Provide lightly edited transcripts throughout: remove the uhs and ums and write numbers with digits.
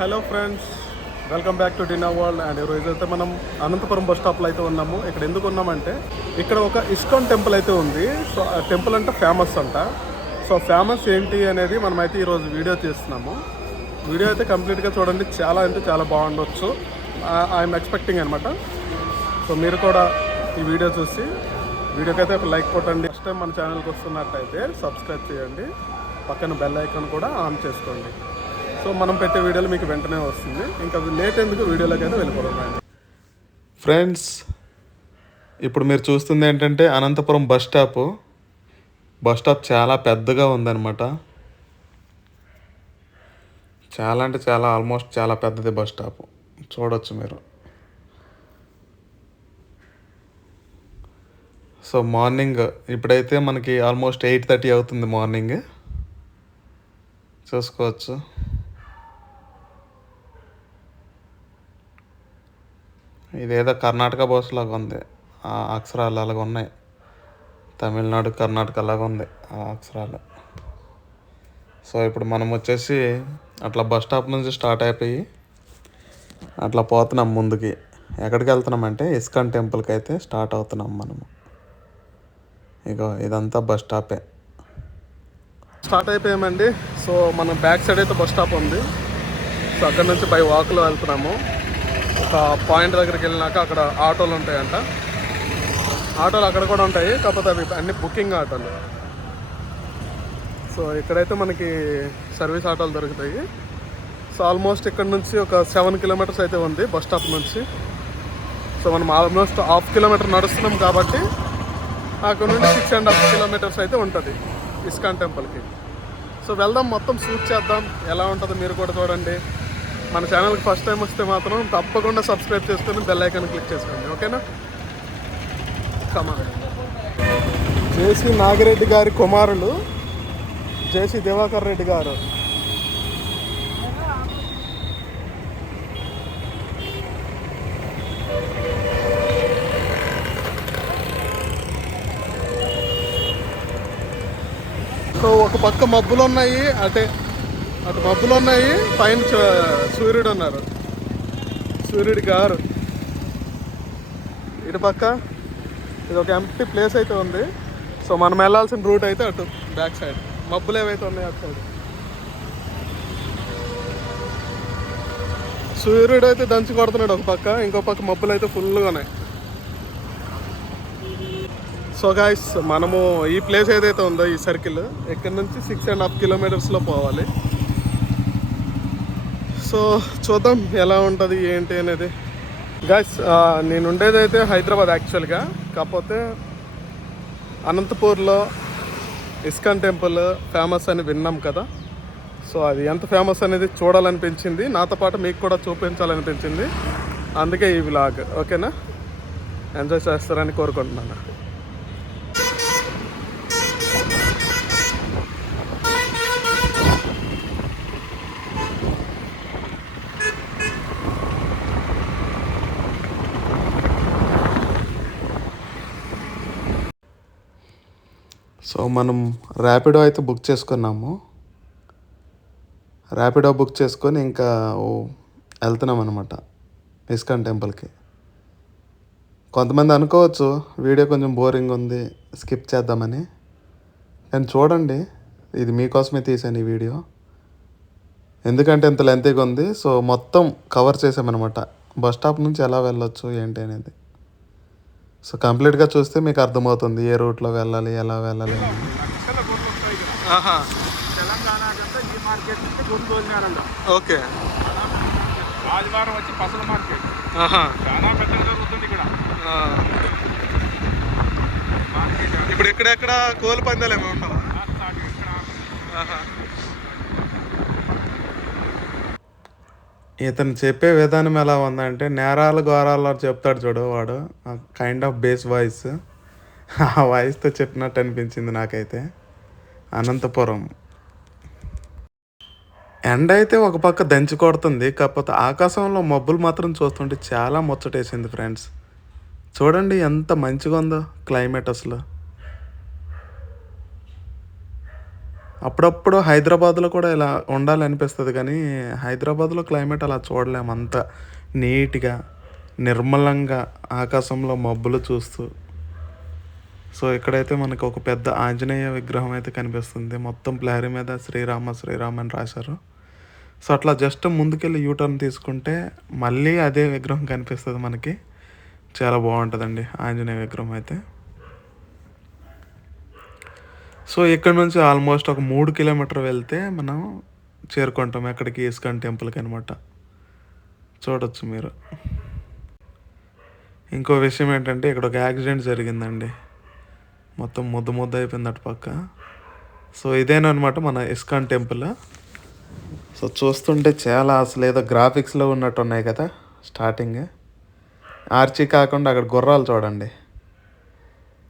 Hello friends, welcome back to డిన్నా world. And ఈరోజు అయితే మనం అనంతపురం బస్ స్టాప్లో అయితే ఉన్నాము. ఇక్కడ ఎందుకు ఉన్నామంటే ఇక్కడ ఒక ఇస్కాన్ టెంపుల్ అయితే ఉంది. సో ఆ టెంపుల్ అంటే ఫేమస్ అంట. సో ఫేమస్ ఏంటి అనేది మనమైతే ఈరోజు వీడియో తీస్తున్నాము. వీడియో అయితే కంప్లీట్గా చూడండి, చాలా అంటే చాలా బాగుండొచ్చు. ఐఎమ్ ఎక్స్పెక్టింగ్ అనమాట. సో మీరు కూడా ఈ వీడియో చూసి వీడియోకి అయితే ఒక లైక్ కొట్టండి. ఫస్ట్ టైం మన ఛానల్కి వస్తున్నట్టయితే సబ్స్క్రైబ్ చేయండి, పక్కన బెల్ ఐకాన్ కూడా ఆన్ చేసుకోండి. సో మనం పెట్టే వీడియోలు మీకు వెంటనే వస్తుంది. ఇంకా లేట్ ఎందుకు, వీడియోలోకి అయితే వెళ్ళిపోదాం ఫ్రెండ్స్. ఇప్పుడు మీరు చూస్తుంది ఏంటంటే Anantapuram bus stop. Bus stop చాలా పెద్దగా ఉందన్నమాట. చాలా అంటే చాలా, ఆల్మోస్ట్ చాలా పెద్దది బస్ స్టాప్. చూడొచ్చు మీరు. సో మార్నింగ్ ఇప్పుడైతే మనకి ఆల్మోస్ట్ 8:30 అవుతుంది మార్నింగ్. చూసుకోవచ్చు. ఇదేదో కర్ణాటక బస్ లాగా ఉంది. ఆ అక్షరాలు అలాగ ఉన్నాయి. తమిళనాడు, కర్ణాటక లాగా ఉంది ఆ అక్షరాలు. సో ఇప్పుడు మనం వచ్చేసి అట్లా బస్ స్టాప్ నుంచి స్టార్ట్ అయిపోయి అట్లా పోతున్నాం ముందుకి. ఎక్కడికి వెళ్తున్నామంటే ఇస్కాన్ టెంపుల్కి అయితే స్టార్ట్ అవుతున్నాం మనము. ఇగో ఇదంతా బస్ స్టాపే. స్టార్ట్ అయిపోయామండి. సో మన బ్యాక్ సైడ్ అయితే బస్ స్టాప్ ఉంది. సో అక్కడ నుంచి బై వాక్లో వెళ్తున్నాము. ఒక పాయింట్ దగ్గరికి వెళ్ళినాక అక్కడ ఆటోలు ఉంటాయంట. ఆటోలు అక్కడ కూడా ఉంటాయి, కాకపోతే అవి అన్ని బుకింగ్ ఆటోలు. సో ఇక్కడైతే మనకి సర్వీస్ ఆటోలు దొరుకుతాయి. సో ఆల్మోస్ట్ ఇక్కడ నుంచి ఒక 7 కిలోమీటర్స్ అయితే ఉంది బస్ స్టాప్ నుంచి. సో మనం ఆల్మోస్ట్ 1/2 కిలోమీటర్ నడుస్తున్నాం కాబట్టి అక్కడ నుండి 6.5 కిలోమీటర్స్ అయితే ఉంటుంది ఇస్కాన్ టెంపుల్కి. సో వెళ్దాం, మొత్తం షూట్ చేద్దాం, ఎలా ఉంటుందో మీరు కూడా చూడండి. మన ఛానల్కి ఫస్ట్ టైం వస్తే మాత్రం తప్పకుండా సబ్స్క్రైబ్ చేసుకొని బెల్ ఐకాన్ క్లిక్ చేసుకోండి, ఓకేనా? కమాన్. జేసీ నాగిరెడ్డి గారి కుమారులు జేసీ దివాకర్ రెడ్డి గారు. సో ఒక పక్క మబ్బులు ఉన్నాయి, అటు మబ్బులు ఉన్నాయి, పైన సూర్యుడు ఉన్నారు, సూర్యుడి గారు. ఇటు పక్క ఇది ఒక ఎంప్టీ ప్లేస్ అయితే ఉంది. సో మనం వెళ్ళాల్సిన రూట్ అయితే అటు బ్యాక్ సైడ్ మబ్బులు ఏవైతే ఉన్నాయి అటు సైడ్. సూర్యుడు అయితే దంచి కొడుతున్నాడు ఒక పక్క, ఇంకో పక్క మబ్బులు అయితే ఫుల్గా ఉన్నాయి. సో గాయ్స్, మనము ఈ ప్లేస్ ఏదైతే ఉందో ఈ సర్కిల్, ఇక్కడ నుంచి 6.5 కిలోమీటర్స్లో పోవాలి. సో చూద్దాం ఎలా ఉంటుంది ఏంటి అనేది. గాయ్స్, నేను ఉండేదైతే హైదరాబాద్ యాక్చువల్గా, కాకపోతే అనంతపూర్లో ఇస్కాన్ టెంపుల్ ఫేమస్ అని విన్నాం కదా. సో అది ఎంత ఫేమస్ అనేది చూడాలనిపించింది, నాతో పాటు మీకు కూడా చూపించాలనిపించింది. అందుకే ఈ వ్లాగ్, ఓకేనా? ఎంజాయ్ చేస్తారని కోరుకుంటున్నాను. సో మనం ర్యాపిడో అయితే బుక్ చేసుకున్నాము. ర్యాపిడో బుక్ చేసుకొని ఇంకా వెళ్తున్నాం అనమాట ఇస్కాన్ టెంపుల్కి. కొంతమంది అనుకోవచ్చు వీడియో కొంచెం బోరింగ్ ఉంది, స్కిప్ చేద్దామని. కానీ చూడండి, ఇది మీకోసమే తీసాను ఈ వీడియో. ఎందుకంటే ఇంత లెంతీగా ఉంది. సో మొత్తం కవర్ చేసామన్నమాట, బస్ స్టాప్ నుంచి ఎలా వెళ్ళొచ్చు ఏంటి అనేది. సో కంప్లీట్గా చూస్తే మీకు అర్థమవుతుంది ఏ రూట్లో వెళ్ళాలి, ఎలా వెళ్ళాలి. ఓకే, ఆదివారం వచ్చి పసల మార్కెట్ చాలా పెద్దగా జరుగుతుంది ఇక్కడ. ఇప్పుడు ఎక్కడెక్కడ కోళ్ళ పందాలు ఏమి ఉంటావా? ఇతను చెప్పే విధానం ఎలా ఉందంటే నేరాలు ఘోరాలు చెప్తాడు చూడు వాడు, కైండ్ ఆఫ్ బేస్ వాయిస్. ఆ వాయిస్తో చెప్పినట్టు అనిపించింది నాకైతే. అనంతపురం ఎండ అయితే ఒక పక్క దంచి కొడుతుంది, కాకపోతే ఆకాశంలో మబ్బులు మాత్రం చూస్తుంటే చాలా ముచ్చటేసింది ఫ్రెండ్స్. చూడండి ఎంత మంచిగా ఉందో క్లైమేట్ అసలు. అప్పుడప్పుడు హైదరాబాద్లో కూడా ఇలా ఉండాలనిపిస్తుంది కానీ హైదరాబాద్లో క్లైమేట్ అలా చూడలేము అంత నీట్గా నిర్మలంగా ఆకాశంలో మబ్బులు చూస్తూ. సో ఇక్కడైతే మనకు ఒక పెద్ద ఆంజనేయ విగ్రహం అయితే కనిపిస్తుంది. మొత్తం ప్లహరీ మీద శ్రీరామ శ్రీరామ్ అని రాశారు. సో అట్లా జస్ట్ ముందుకెళ్ళి యూటర్న్ తీసుకుంటే మళ్ళీ అదే విగ్రహం కనిపిస్తుంది మనకి. చాలా బాగుంటుందండి ఆంజనేయ విగ్రహం అయితే. సో ఇక్కడ నుంచి ఆల్మోస్ట్ ఒక 3 కిలోమీటర్ వెళ్తే మనం చేరుకుంటాం ఎక్కడికి, ఇస్కాన్ టెంపుల్కి అనమాట. చూడొచ్చు మీరు. ఇంకో విషయం ఏంటంటే ఇక్కడ ఒక యాక్సిడెంట్ జరిగిందండి. మొత్తం ముద్ద ముద్ద అయిపోయింది అటు పక్క. సో ఇదేనమాట మన ఇస్కాన్ టెంపుల్. సో చూస్తుంటే చాలా అసలు ఏదో గ్రాఫిక్స్లో ఉన్నట్టు ఉన్నాయి కదా. స్టార్టింగ్ ఆర్చి కాకుండా అక్కడ గుర్రాలు చూడండి,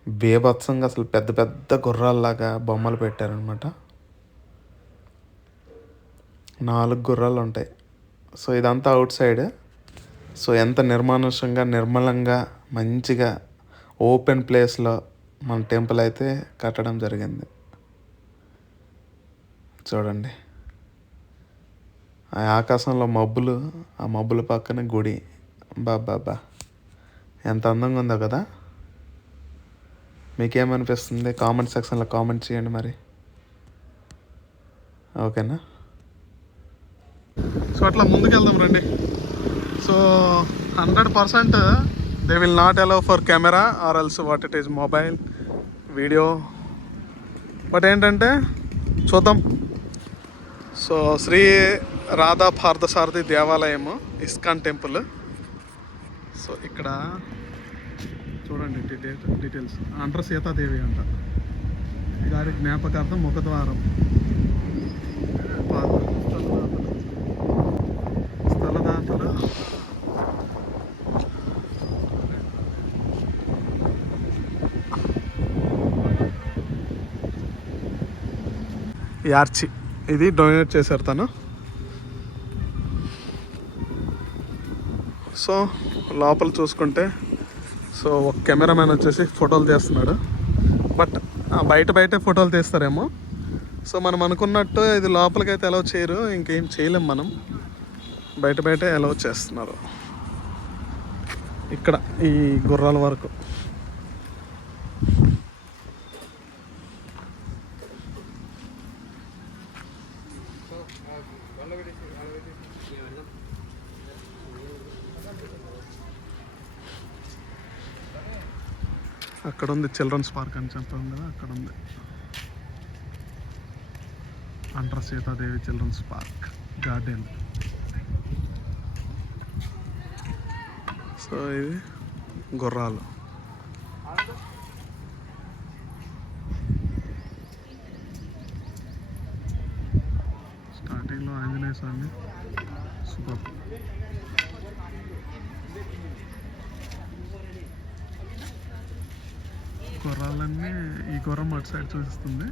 బీభత్సంగా అసలు పెద్ద పెద్ద గుర్రాల్లాగా బొమ్మలు పెట్టారనమాట. 4 గుర్రాలు ఉంటాయి. సో ఇదంతా అవుట్ సైడ్. సో ఎంత నిర్మానుష్యంగా నిర్మలంగా మంచిగా ఓపెన్ ప్లేస్లో మన టెంపుల్ అయితే కట్టడం జరిగింది. చూడండి ఆ ఆకాశంలో మబ్బులు, ఆ మబ్బుల పక్కన గుడి. బాబా ఎంత అందంగా ఉందో కదా. మీకేమనిపిస్తుంది కామెంట్ సెక్షన్లో కామెంట్ చేయండి మరి. ఓకేనా. సో అట్లా ముందుకెళ్దాం రండి. So 100% they will not allow for camera or else what it is mobile video. But ఏంటంటే చూద్దాం. సో శ్రీ రాధా పార్థసారథి దేవాలయము, ఇస్కాన్ టెంపుల్. సో ఇక్కడ చూడండి డీటెయిల్స్. అంటారు సీతాదేవి అంట. గారి జ్ఞాపకార్థం ముఖద్వారం, స్థలదాతలు. యార్చి ఇది డొనేట్ చేశారు తను. సో లోపల చూసుకుంటే సో ఒక కెమెరామ్యాన్ వచ్చేసి ఫోటోలు తీస్తున్నాడు. బట్ బయటే ఫోటోలు తీస్తారేమో. సో మనం అనుకున్నట్టు ఇది లోపలికైతే అలౌ చేయరు, ఇంకేం చేయలేం మనం. బయటే అలౌ చేస్తున్నారు ఇక్కడ ఈ గుర్రాల వరకు. అక్కడ ఉంది చిల్డ్రన్స్ పార్క్ అని చెప్పాం కదా, అక్కడ ఉంది అంటారు Sitadevi children's park garden. So ఇది గుర్రాలు. స్టార్టింగ్లో ఆంజనేయ స్వామి సూపర్. గుర్రాలన్నీ ఈ గుర్రం అటు సైడ్ చూపిస్తుంది.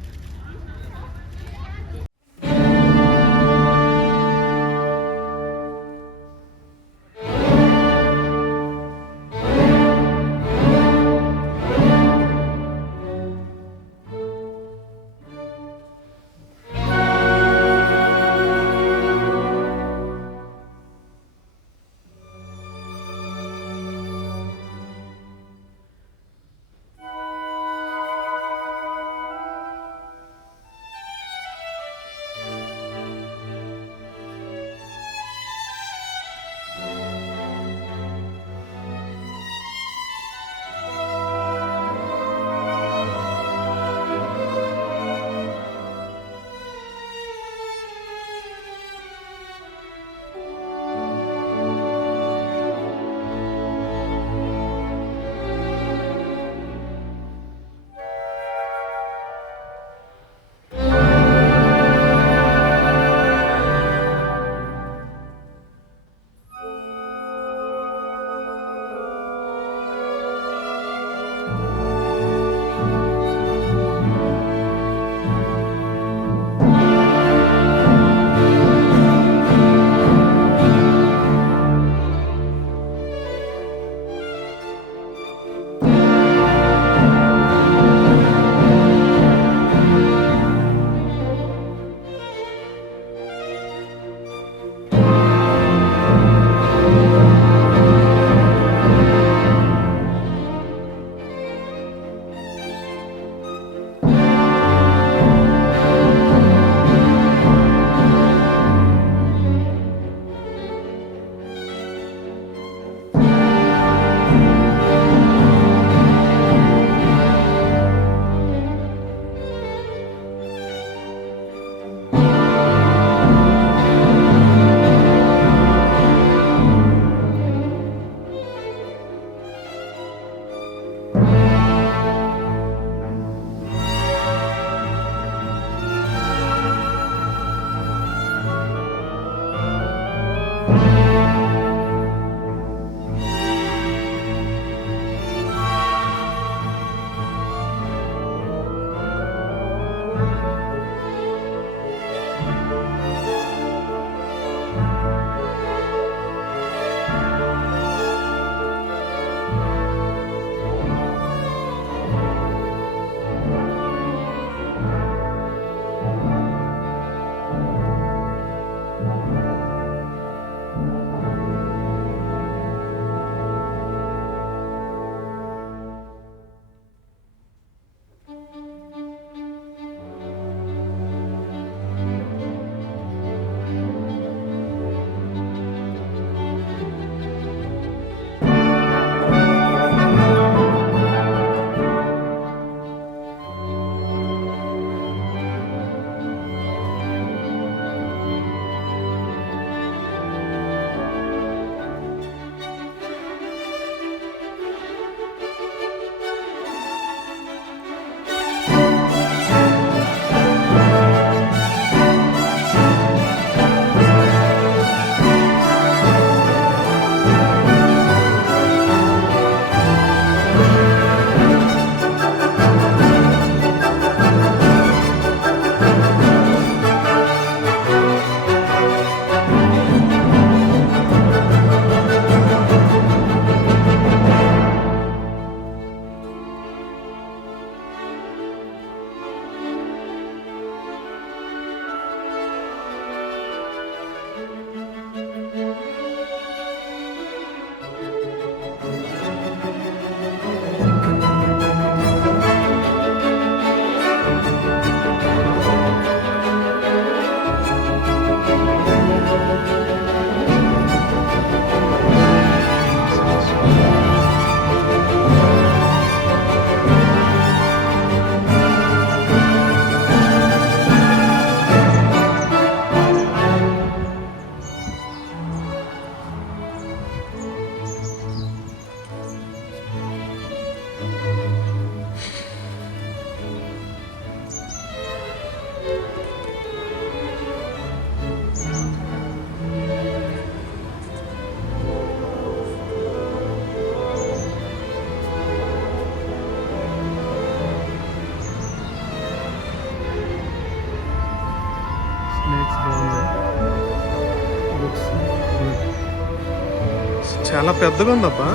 చాలా పెద్దగా ఉందబ్బా.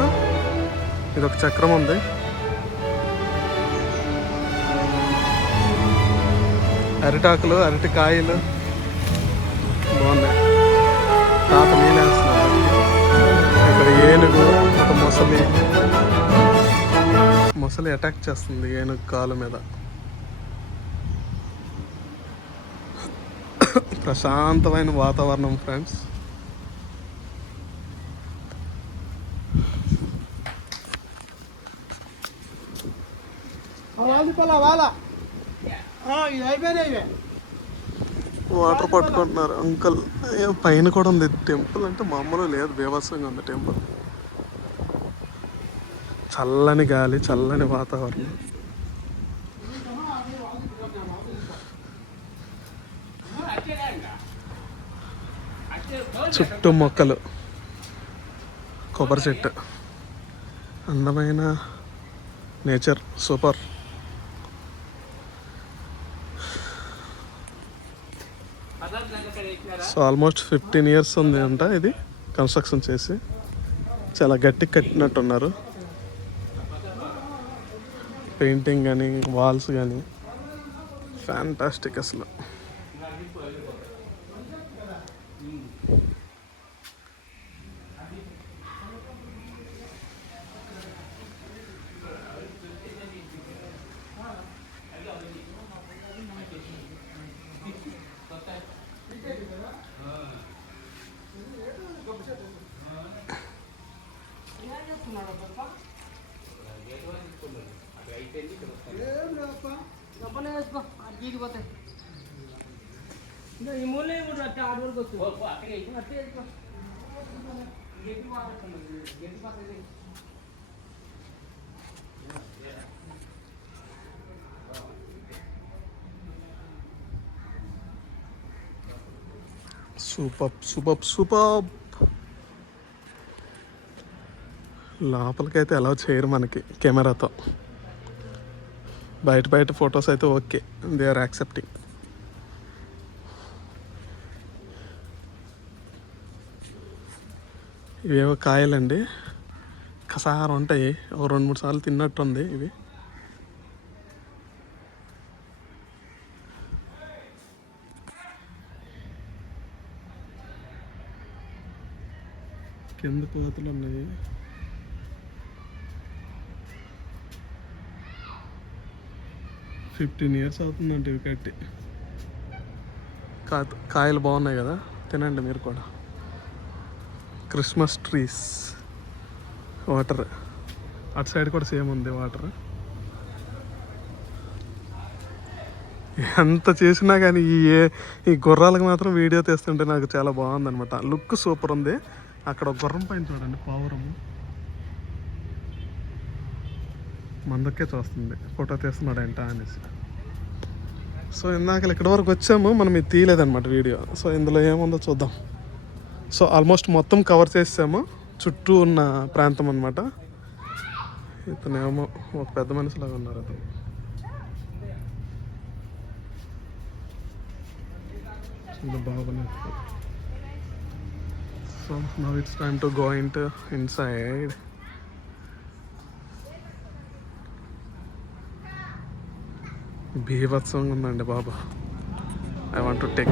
ఇది ఒక చక్రం ఉంది. అరిటాకులు, అరటి కాయలు బాగున్నాయి. తాత నీళ్ళేస్తున్నారు. ఇక్కడ ఏనుగు, ఒక మొసలి అటాక్ చేస్తుంది ఏనుగు కాలు మీద. ప్రశాంతమైన వాతావరణం ఫ్రెండ్స్. వాటర్ పట్టుకుంటున్నారు అంకల్. పైన కూడా ఉంది టెంపుల్. అంటే మామూలు లేదు, బీభత్సంగా ఉంది టెంపుల్. చల్లని గాలి, చల్లని వాతావరణం. చుట్టూ మొక్కలు, కొబ్బరి చెట్టు, అందమైన nature. Super. So almost 15 years ఉంది అంట ఇది కన్స్ట్రక్షన్ చేసి. చాలా గట్టిగా కట్టినట్టున్నారు. పెయింటింగ్ కానీ, వాల్స్ కానీ ఫ్యాంటాస్టిక్ అసలు. సూపర్. లోపలికైతే అలౌ చేయరు మనకి కెమెరాతో. బయట ఫొటోస్ అయితే ఓకే, దే ఆర్ యాక్సెప్టింగ్. ఇవేవో కాయలండి, కసారం ఉంటాయి. ఒక 2-3 సార్లు తిన్నట్టుంది ఇవి. కింద కోతలు ఉన్నాయి. $15 years అవుతుందంటే ఇవి కట్టి. కాయలు బాగున్నాయి కదా, తినండి మీరు కూడా. Christmas trees. వాటర్ అటు సైడ్ కూడా సేమ్ ఉంది వాటర్. ఎంత చేసినా కానీ ఈ గుర్రాలకు మాత్రం వీడియో తీస్తుంటే నాకు చాలా బాగుందనమాట. లుక్ సూపర్ ఉంది. అక్కడ ఒక గుర్రం పైన చూడండి, పావురము మందకే చూస్తుంది, ఫోటో తీస్తున్నాడంట అనేసి. సో ఇందాక ఇక్కడి వరకు వచ్చాము, మనం ఇది తీయలేదన్నమాట వీడియో. సో ఇందులో ఏముందో చూద్దాం. సో ఆల్మోస్ట్ మొత్తం కవర్ చేసాము, చుట్టూ ఉన్న ప్రాంతం అన్నమాట. ఇతనేమో ఒక పెద్ద మనిషిలాగా ఉన్నారు అతను. చాలా బాగున్నాయి. So now it's time to go inside. బీభత్సంగా ఉందండి బాబా. I want to take